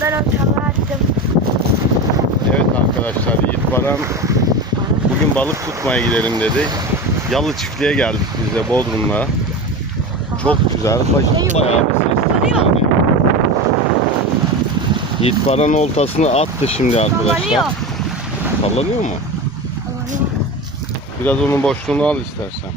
Ben açtım. Evet arkadaşlar Yiğit Baran bugün balık tutmaya gidelim dedi. Yalı çiftliğe geldik biz de Bodrum'la. Çok güzel. Baş, bayağı bir ses. Yani. Yiğit Baran oltasını attı şimdi arkadaşlar. Sallanıyor. Mu? Biraz onun boşluğunu al istersen.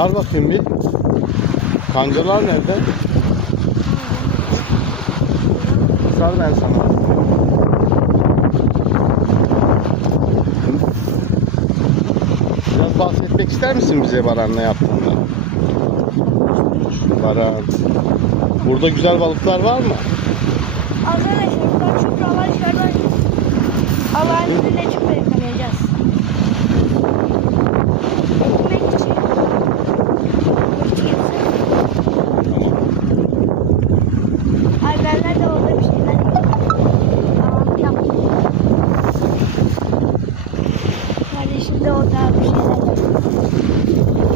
Sar bakayım bir. Kancalar nerede? Sar ben sana. Biraz bahsetmek ister misin bize Baran ne yaptığını? Baran. Burada güzel balıklar var mı? Arkadaşlar ben şu buralar şuradan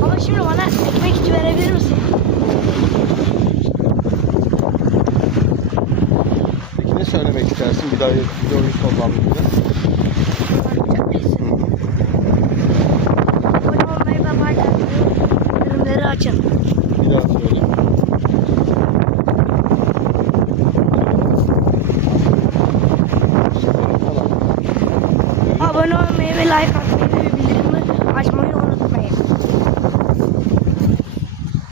Ama şimdi bana ekmek içi verebilir misin? Peki ne söylemek istersin? Bir daha videoyu iyisin. Abone olmayı ve paylaşmayı, bildirimleri açın. Bir daha söyle. Abone olmayı ve like atmayı ve bildirimi açmayı unutmayın.